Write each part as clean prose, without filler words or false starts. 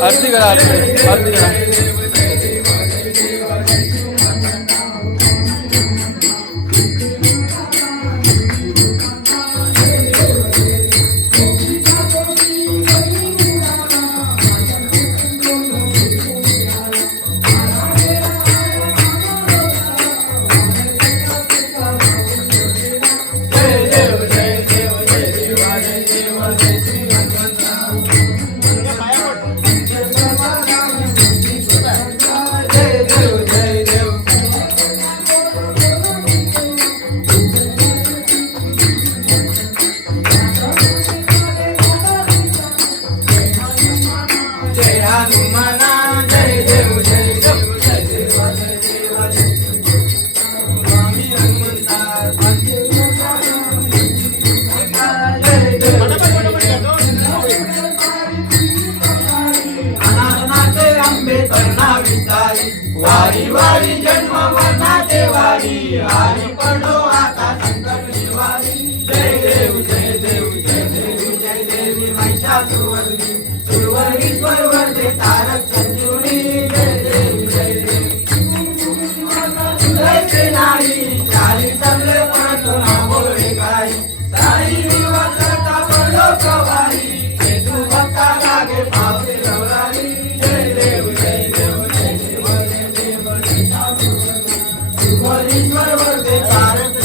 आरती करा आरती करा वारी वारी जन्म मरणाचे वारी हरी पडो आता संकट निवारी जय देव जय देव जय देवी जय देवी महिषासुरमर्दिनी सुरवरीश्वर वरदे तारक संजीवनी जय देवी जय देवी सुधायचे नाही चाली चांगले म्हणतो ना बोले काही साई निवासता पडो कवारी हे तू भक्ता लागे पावते गवळारी जय देव जय देव जय देव जय देव महिषासुरमर्दिनी सुरवरीश्वर वरदे तारक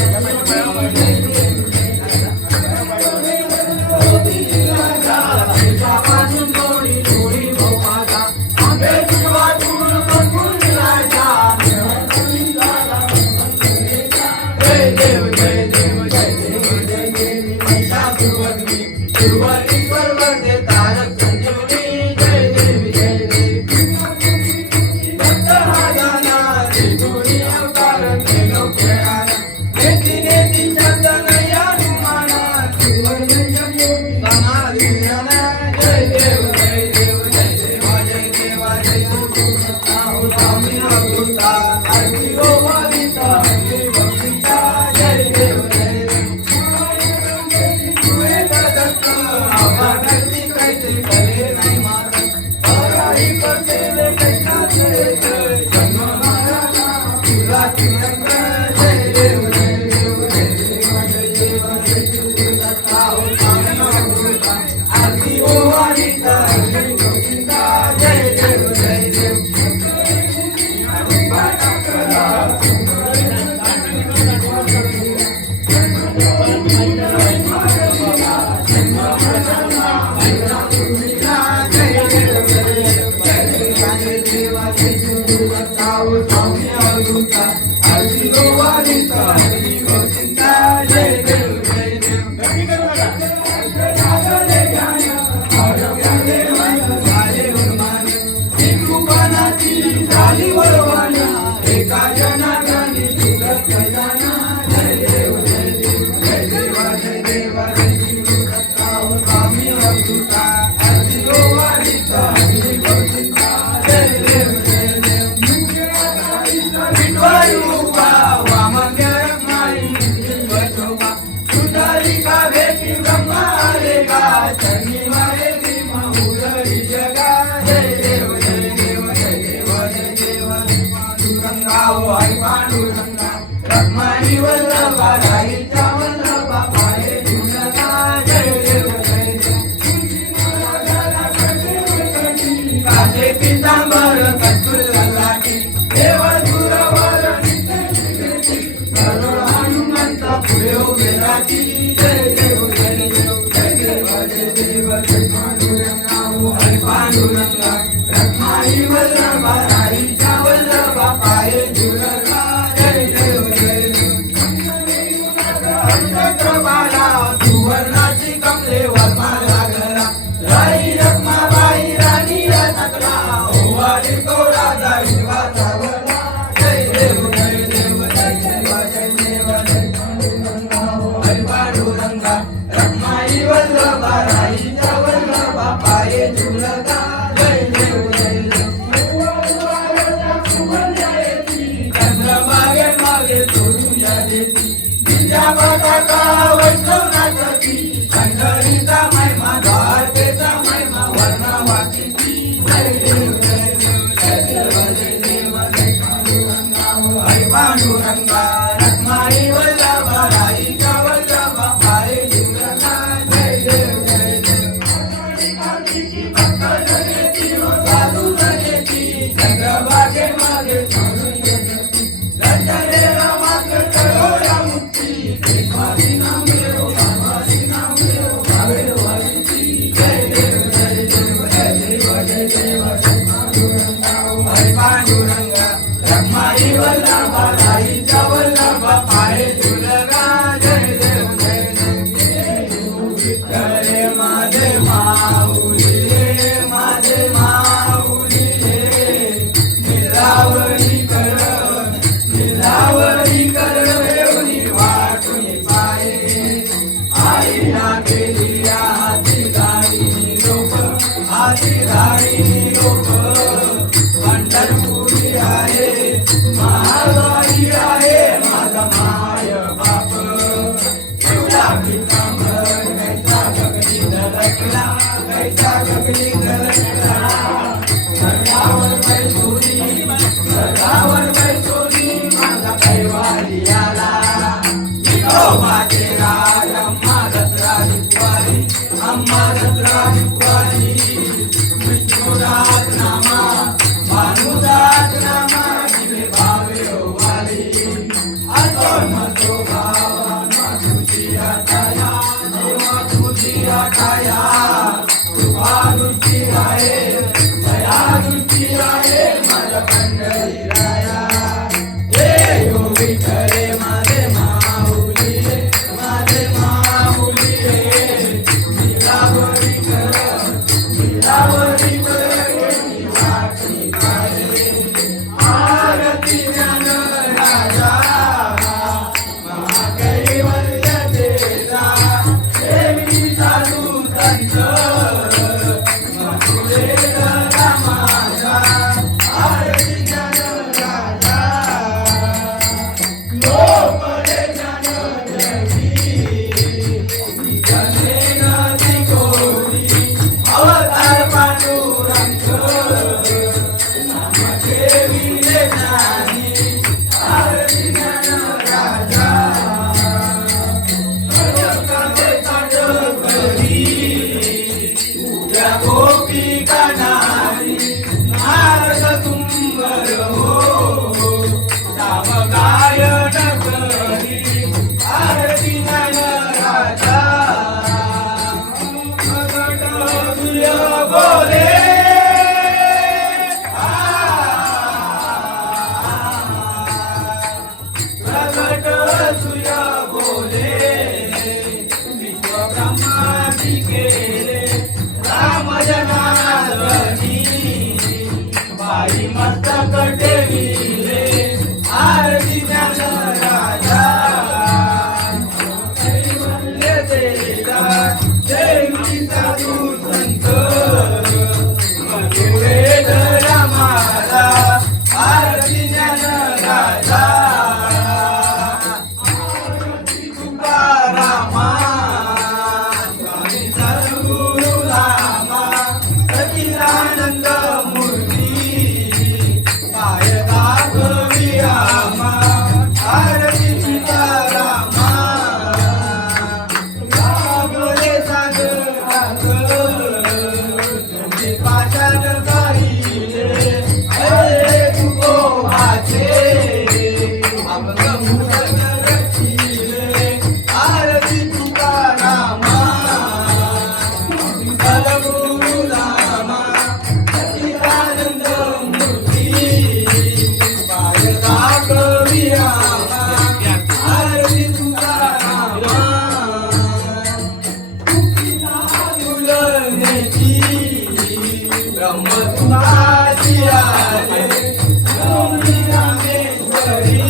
पंढरपुरी आहे गडावर बैसोनी माझा कैवारी आला विठोबाचे राज अम्मा दसरा दुपारी अम्मा दसरा दुपारी विष्णुदास नामा भानुदास नामा जिवे भावे ओवाली असो मतो भावा तुझी आठाया देवा तुझी आठाया कृपा तुझी आहे दया तुझी आहे माझ्या पंढरी राया हे योगी करे माझे माऊली माझे माऊली मिलावरी कर मिलावरी कर वाटणी काय आरती ज्ञान राजा महाकैवल्य देता देवी साधू संत मथुरे रामाचा आरती ज्ञान राजा लोपले ज्ञान देवी विजने नदी गोरी अवतार पांडुरंग नामदेवी ज्ञानी आरती ज्ञान राजा कवे काढकरी उद्या गोपिका नारी नारद तुंबर हो नाम गायन करी आरती ज्ञान राजा प्रगट सूर्य बोले प्रगट सूर्य बोले विश्व ब्रह्मांडी केले राम जनार्दनी बाई मस्तक टेविले आरती ज्ञान राजा कैवल्य देता देवी साधू संत मथुरे रामाला आरती ज्ञान राजा आरती तुकारामा स्वामी सद्गुरु रामा सच्चिदानंद मूर्ती पाय दाखवी रामा आरती तुकारामा लागले सागर तुमचे पाषाण गाईले अरे तुकोबाचे अभंग मुदन रचिले आरती तुकारामा सद्गुरु रामा सच्चिदानंद मूर्ती पाय दाखवी रामा आरती तुकारामा तुलनेची ब्रह्मसुभाची आहे गौरी रामेश्वरी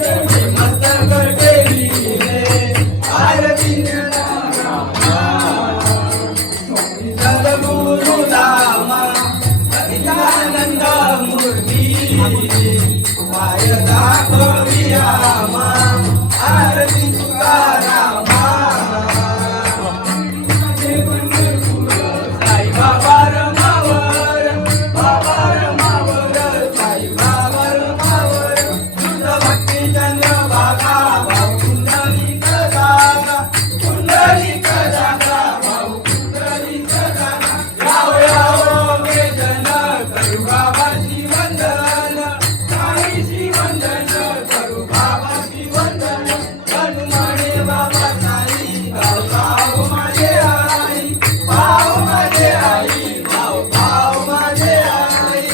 देवी मस्तक टेविले आरती रामा सद्गुरु रामा सच्चिदानंद मूर्ती पाय दाखवी रामा आरती तुकारामा साई बाबा रमावर साई बाबा रमावर शुद्ध भक्ती चंद्रभागा भाऊ कुंडलिक जागा भाऊ कुंडलिक जागा यावो यावो वेदन करू बाबाची वंदन साईची वंदन करू बाबाची वंदन हनुमाने बाबा साई गाव गाव माझे आई भाव माझे आई भाव माझे आई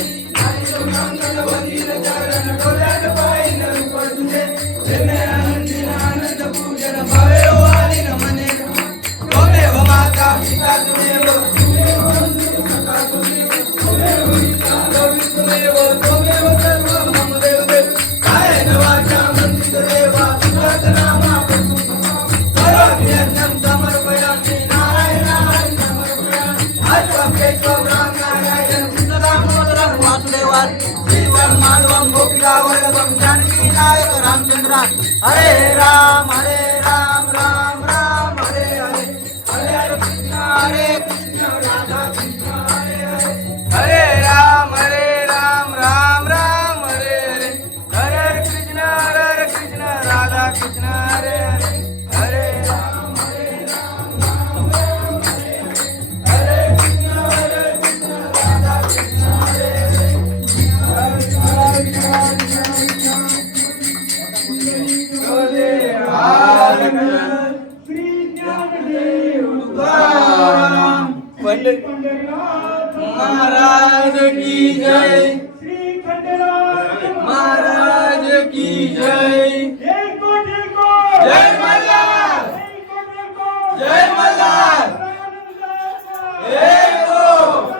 मंगल वंदित चरण डोळ्यात पाहिन रूप तुझे प्रेमे आनंदी आनंद पूजन भवे वाली नमने त्वमेव माता पिता त्वमेव त्वमेव सर्व मम देव कायेन वाचा मनसेन देवा तुझ्याच नामापासून करोमि यज्ञं समर्पयामि नारायणाय समर्पयामि अश्वमेधं रामनारायण कृष्णदामोदरं वासुदेवाय श्रीवं माधवं गोपिकावल्लभं जानकी नायक रामचंद्र हरे राम राम राम हरे हरे हरे कृष्ण राधा कृष्ण हरे हरे हरे राम राम की जय. जय मल्हार. जय मल्हार. एक गोड.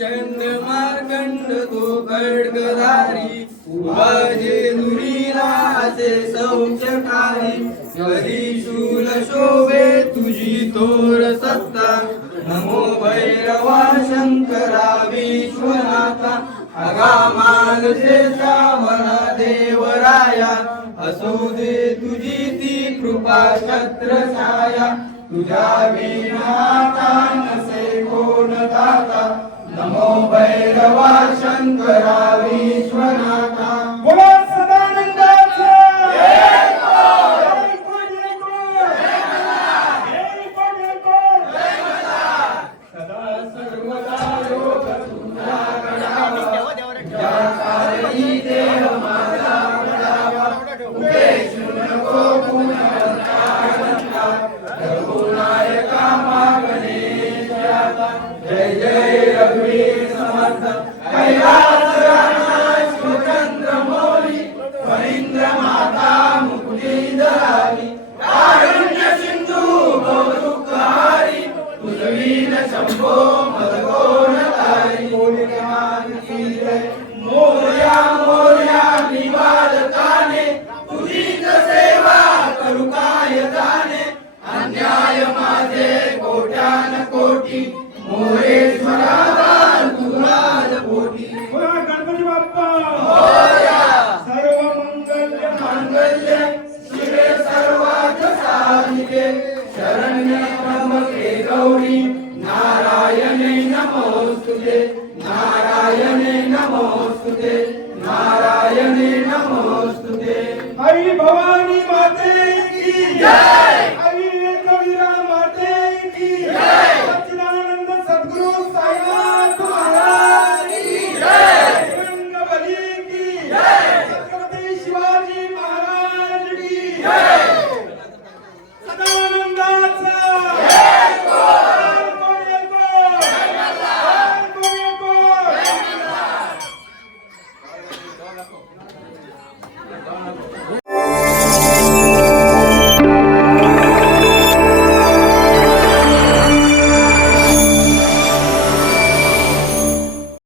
चंड मार्कंड तो खड्गधारी उभा जेजुरीला असे सौख्यकारी कधी शूल शोभे तुझी थोर सत्ता नमो भैरवा शंकरा विश्वनाथा अगामाल शेषावरा देवराया असू दे तुझी ती कृपा छत्रछाया तुझ्या विना नसे कोण दाता नमो भैरवा शंकरा विश्वनाथा. बोला सदानंदाचा एक कोट. जय मल्हार. जय मल्हार. सदा सर्वदा योग तुझा गडावा ज्या कारणी देह माझा गडावा उपेक्षू नको पुनर्वंता रघुनायका मागणेशाचा. जय जय रघुवीर समर्थ कैलास राणा शिवचंद्र मौली फणींद्र माता मुकुटी धरावी कारुण्य सिंधू भवदुःखहारी तुझवीन शंभो मदगोणतारी. मोरया मोरया निवादकाने तुझीच सेवा करू काय जाणे अन्याय माझे कोट्यान कोटी मोरेश्वरा तुराज पोटी. गणपती बाप्पा मोरया. सर्व मंगल्य मांगल्य शिवे सर्वार्थ साधिके शरण्य त्र्यंबके गौरी नारायणे नमोस्तुते. नारायणे नमोस्तुते. नारायण